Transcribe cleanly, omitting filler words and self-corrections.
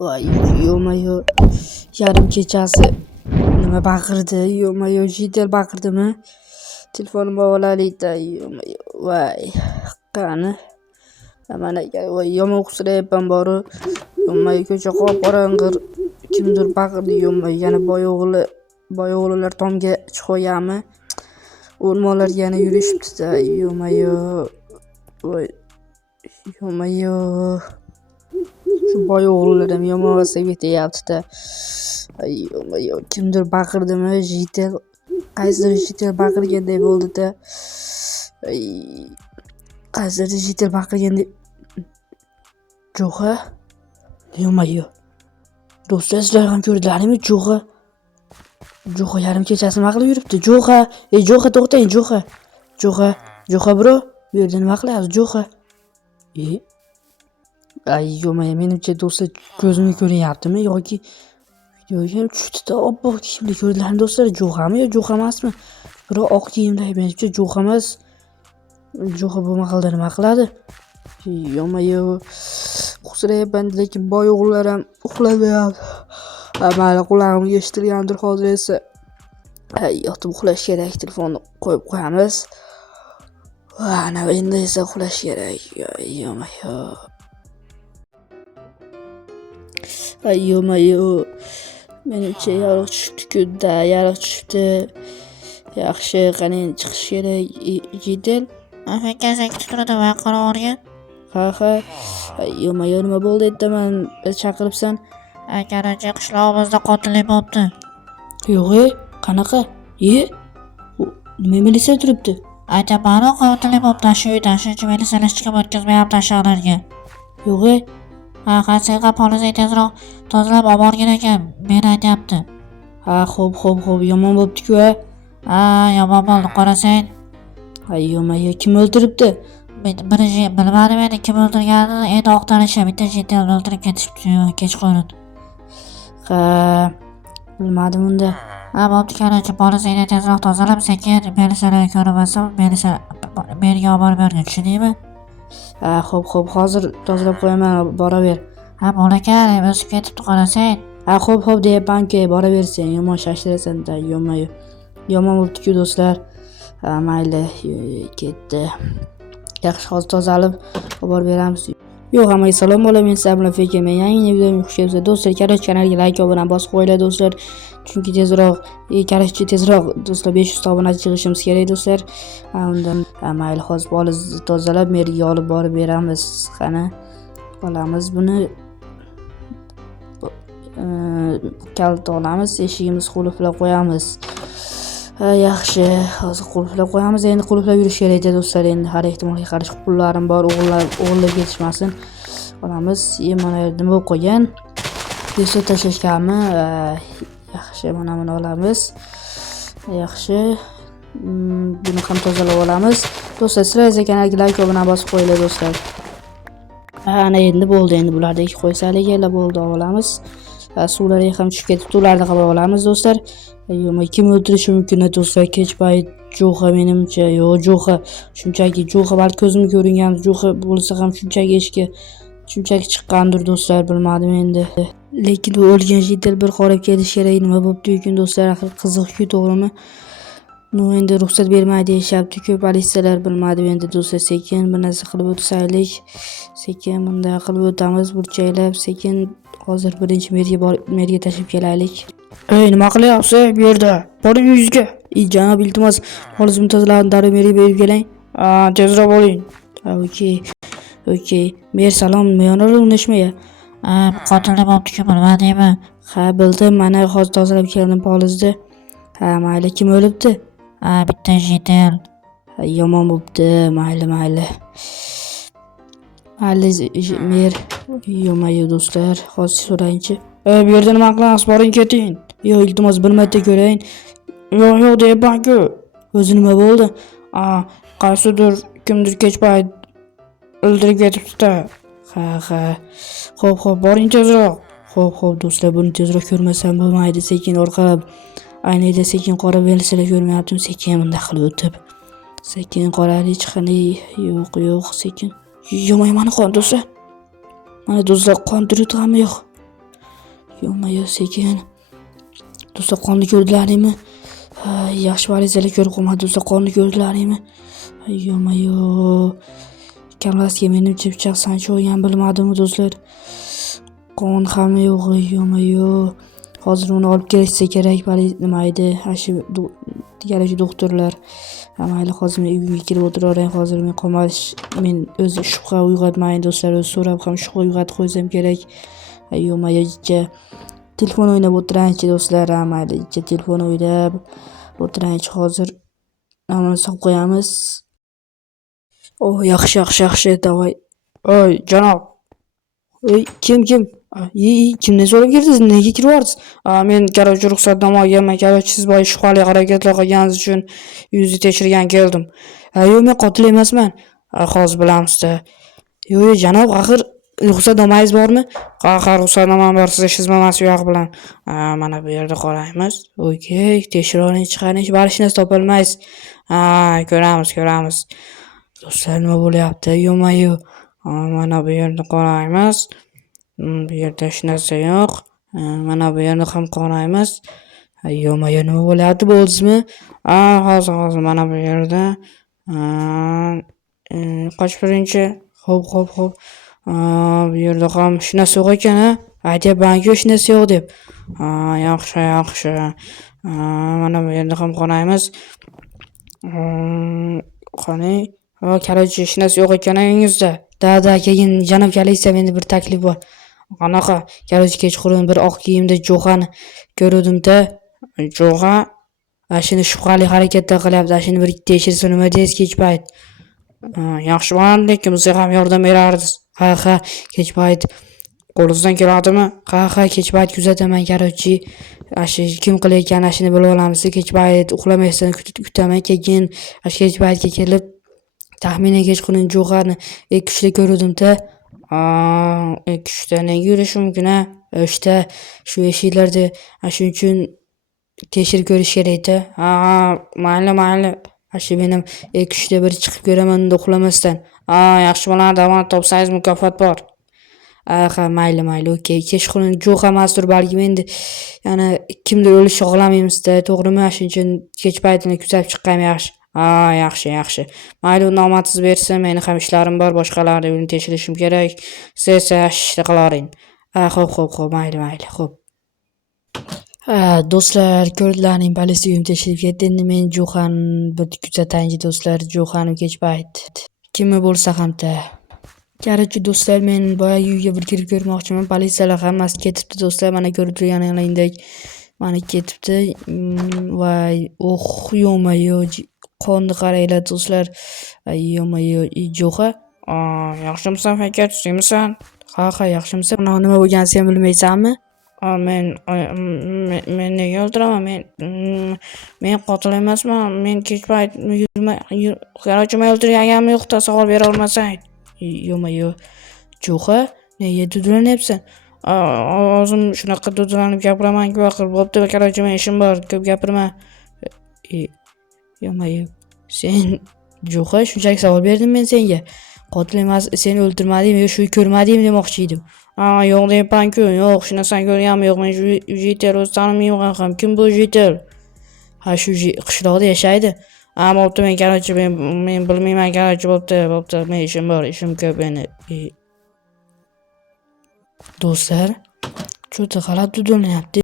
Voy, yo-mayo. Yarim kechasi nima baqirdi? Yo-mayo, Jidel baqirdimi? Telefonimni olalikda, yo-mayo. Voy, qani? Mana voy yomon qusirayapman boru. Yo-mayo, ko'cha qop-qorong'ir. Kimdir baqirdi, yo-mayo. Yana boy o'g'lilar tomga chiqoyami? O'rmonlar yana yurishibdi-da, yo-mayo. Voy, yo-mayo. Shu boy o'g'lilar ham yomon g'azab ketyapti-da. Yo-mayo, kimdir baqirdimi? Jidel, qaysidir Jidel baqirganday bo'ldi-da. Qaysidir Jidel baqirgandek. Jo'xa? Yo-mayo. Do'stlar, sizlar ham ko'rdilaringmi? Jo'xa yarim kechasi nima qilib yuribdi? Jo'xa, Jo'xa to'xtang, Jo'xa bro, bu yerda nima qilyapsiz, Jo'xa? Yo-mayo, menimcha do'stlar ko'zimga ko'rinyaptimi yoki videoga tushdi-da, oppoq kiyimda ko'rdilarmi do'stlar? Jo'xami yo Jo'xa emasmi? Biri oq kiyimda, menimcha Jo'xa emas. Jo'xa bu mahallada nima qiladi? Yo-mayo, qusirayapman, lekin boy o'g'illar ham uxlamayapti. Mayli, qulog'imga eshitilgandir hozir esa. Yotib uxlash kerak, telefonni qo'yib qo'yamiz. Ana endi esa uxlash kerak. Yo-mayo. Yo-mayo, menimcha yorug' tushibdi-ku-da, yorug' tushibdi. Yaxshi, qani chiqish kerak. Jidel, aka sen turadi va qaravergan. Ha. Yo-mayo, nima bo'ldi aytaman, chaqiribsan? Akarachi qishlog'imizda qotillik bo'libdi. Yo'q, qanaqa? Nima militsiya turibdi? Aytaman, qotillik bo'libdi shu uyda, shuncha militsiyalar chiqib o'tkazmayapti shaharlarga. Yo'q. Senga politsiya tezroq tozalab olib borgan ekan, meni aytyapti. Xo'p, yomon bo'libdi-ku. Yomon bo'ldi, qarasang. Yo-mayo, kim o'ldiribdi? Bilmadim endi kim o'ldirganini, endi oqtarishim, bitta Jidelni o'ldirib ketishibdi kechqurun. Bilmadim unda. Bo'pti, qarachi politsiyani tezroq tozalab, sekin militsiyalarga ko'rinmasam, meniga olib borib bergin, tushundingmi? Xo'p, hozir tozalab qo'yaman, boraver. Bo'lakan, o'sib ketibdi, qarasang. Xo'p, deyapman-ku, boraversan, yomon shashtirasan-da, yo-mayo. Yomon bo'libdi-ku do'stlar. Mayli, ketdi. Yaxshi, hozir tozalab olib beramiz. Yo'q, hammaga salom, men sizlar bilan Feka. Men yangi videomga xush kelibsiz. Do'stlar, Karachi kanaliga like va obuna bosib qo'yinglar do'stlar. Chunki tezroq do'stlar 500 ta obunachi yig'ishimiz kerak do'stlar. Undan mayli, hozir polizni tozalab meriga olib borib beramiz. Qani olamiz buni. Kalt olamiz, eshigimiz qulflab qo'yamiz. Yaxshi, hozir qulflab qo'yamiz. Endi qulflab yurish kerak do'stlar. Endi har ehtimolga qarshi pullarim bor, o'g'illar ketishmasin. Olamiz. Mana yerda nima bo'lib qolgan? Yusuf tashlashganmi? Yaxshi, mana buni olamiz. Yaxshi. Buni ham tozalab olamiz. Do'stlar, sizlar kanalga like va obuna bosib qo'yinglar do'stlar. Ana endi bo'ldi. Endi bularni qo'ysalik, bo'ldi, olamiz. Suvlarga ham tushib ketibdi. Ularni qabul olamiz do'stlar. Kim o'ldirishi mumkin do'stlar? Kech payt Jo'xa, menimcha. Yo'q, Jo'xa. Shunchaki Jo'xa, balki ko'zimga ko'ringan Jo'xa bo'lsa ham shunchaki chiqqandir do'stlar, bilmadim endi. Lekin u o'lgan Jidel bir qorib kelish kerak. Nima bo'pti ekan do'stlar? Axir qiziq-ku, to'g'rimi? Endi ruxsat bermaydi deyapti-ku politsiyalar, bilmadim endi do'stlar. Sekin bir narsa qilib o'tsaylik. Sekin bunday qilib o'tamiz, burchaylab, sekin hozir birinchi merga tashlab kelaylik. Nima qilyapsiz bu yerda? Boring uyingizga. Janob, iltimos, holizni tozalab, darrov merga berib keling. Tezroq bo'ling. Okey. Mer salom, meyonlar unashmaya. Qotillik bo'libdi-ku, bilmadingmi? Bildim, mana hozir tozalab keldim polizni. Mayli, kim o'libdi? Bitta Jidel. Yomon bo'libdi, mayli. Mer, yo-mayo do'stlar, hozir so'rayinchi. Bu yerda nima qilyapsiz? Boring keting. Yo'q, iltimos bir marta ko'rayin. Yo'q deyapman-ku. O'zi nima bo'ldi? Qaysidir kimdir kech payt o'ldirib ketibdi-da. Xo'p, boring tezroq. Xo'p do'stlar, buni tezroq ko'rmasam bo'lmaydi. Sekin orqalab, aynada sekin qorab bersalar ko'rmayaptimi? Sekin bunday qilib o'tib. Sekin qoralik chiqani. Yo'q, sekin. Yo-mayo, mana qon do'stlar. Mana do'stlar, qon turibdi hamma yo'q. Yo'q, sekin. Do'stlar, qonni ko'rdilaringmi? Yaxshi varizalar ko'rib qolmadi. Do'stlar, qonni ko'rdilaringmi? Yo'q. Kamrasiga menimcha pichoq sanchib olgan bilmadimmi do'stlar? Qon ham yo'q. Yo'q. Hozir uni olib kelishsa kerak, nima edi? Shu garaj doktorlar. Mayli, hozir men uyga kelib o'tiraverang. Hozir men o'zi shubha uyg'otmayin do'stlar. O'zi so'rab ham shubha uyg'otib qo'ysam kerak. Yo'q, telefon o'ynab o'tiraychi do'stlar. Mayli, telefon o'ynab o'tiraychi hozir. Namani solib qo'yamiz. Yaxshi, davay. Oy, janob. Kim? Kimdan so'rab kirdingiz? Nega kiryapsiz? Men garajga ruxsatnoma olganman. Garaj siz boya shubhali harakatlar qilganingiz uchun uyingizni tekshirgan keldim. Yo'q, men qotil emasman. Hozir bilamiz-da. Yo'q, janob, axir ruxsatnomangiz bormi? Ruxsatnomam bor. Siz ishingiz emas u yoq bilan. Mana bu yerda qaraymiz. Okey, tekshiravering, chiqaring. Bari hech narsa topolmaysiz. Ko'ramiz. Do'stlar, nima bo'lyapti? Yo'q. Mana bu yerda qaraymiz. Bu yerda hech narsa yo'q. Mana bu yerda ham qaraymiz. Yo'q, nima bo'lyapti? Bo'ldingizmi? Hozir mana bu yerda. Qoch birinchi. Xo'p. Bu yerda ham hech narsa yo'q ekan, aytyapman-ku hech narsa yo'q deb. Yaxshi. Mana bu yerda ham qaraymiz. Qani? Garajda hech narsa yo'q ekan uyingizda. Da, keyin janob Kalisa, menda bir taklif bor. Qanaqa? Garajga kechqurun bir oq kiyimda Jo'xani ko'rdim-da. Jo'xa shuni shubhali harakatlar qilyapti. Shuni bir tekshirsa nima deysiz kech payt? Yaxshi bo'ladi, lekin bizga ham yordam berardingiz. Ha, kech payt qo'lingizdan keladimi? Ha, kech payt kuzataman garajni. Kim qilayotgan shuni bilib olamiz. Kech payt uxlamasdan kutaman, keyin kech paytga kelib taxminan kechqurun Jo'xani kuchli ko'rdim-da. Kuchda nega yurishi mumkin, shu eshiklarda. Shuning uchun tekshirib ko'rish kerak-da. Mayli. Shu menim kuchda bir chiqib ko'raman unda uxlamasdan. Yaxshi bo'ladi, davomini topsangiz mukofot bor. Mayli, okey. Kechqurun Jo'xa mastur balkim endi yana kimdir o'lishi xohlamaymiz-da, to'g'rimi? Shuning uchun kech paytini kuzatib chiqqan yaxshi. Yaxshi. Mayli, uni omadsiz bersin. Meni ham ishlarim bor, boshqalarni uyini tekshirishim kerak. Siz esa ishni qilaring. Xo'p, mayli, xo'p. Do'stlar, ko'rdilaring, politsiya uyimni tekshirib ketdi. Endi men Jo'xani bir kuzataychi do'stlar. Jo'xani kech payt kimni bo'lsa ham-da. Garajchi do'stlar, men boya uyga bir kirib ko'rmoqchiman. Politsiyalar hammasi ketibdi do'stlar. Mana ko'rib turganingizdek, mana ketibdi. Voy, yo'q. Qonni qaranglar do'stlar. Yo'q, Jo'xa. Yaxshimisan, Fakar? Semisan? Ha, yaxshimisan? Nima bo'lganini sen bilmaysanmi? Men nega o'ldiraman? Men qotil emasman. Men kech payt garajimni o'ldirganimni yo'qda savol bera olmasang. Yo'q. Jo'xa, nega dudranyapsan? O'zim shunaqa dudlanib gapiraman-ku, axir bo'pti, garajimda ishim bor, ko'p gapirma. Yo'q. Sen Jo'xa, shunchalik savol berdim men senga. Qotil emas, seni o'ldirmadingmi yo shu ko'rmadingmi demoqchi edim. Yo'q deyapman-ku. Yo'q, shu narsani ko'rganim yo'q. Men Jitel o'z taniyman ham. Kim bu Jitel? Shu qishloqda yashaydi. Bo'pti, men garajchi, men bilmayman garajchi, bo'pti. Men ishim bor, ishim ko'p meni. Do'stlar, cho'ta g'alati dudlanyapti.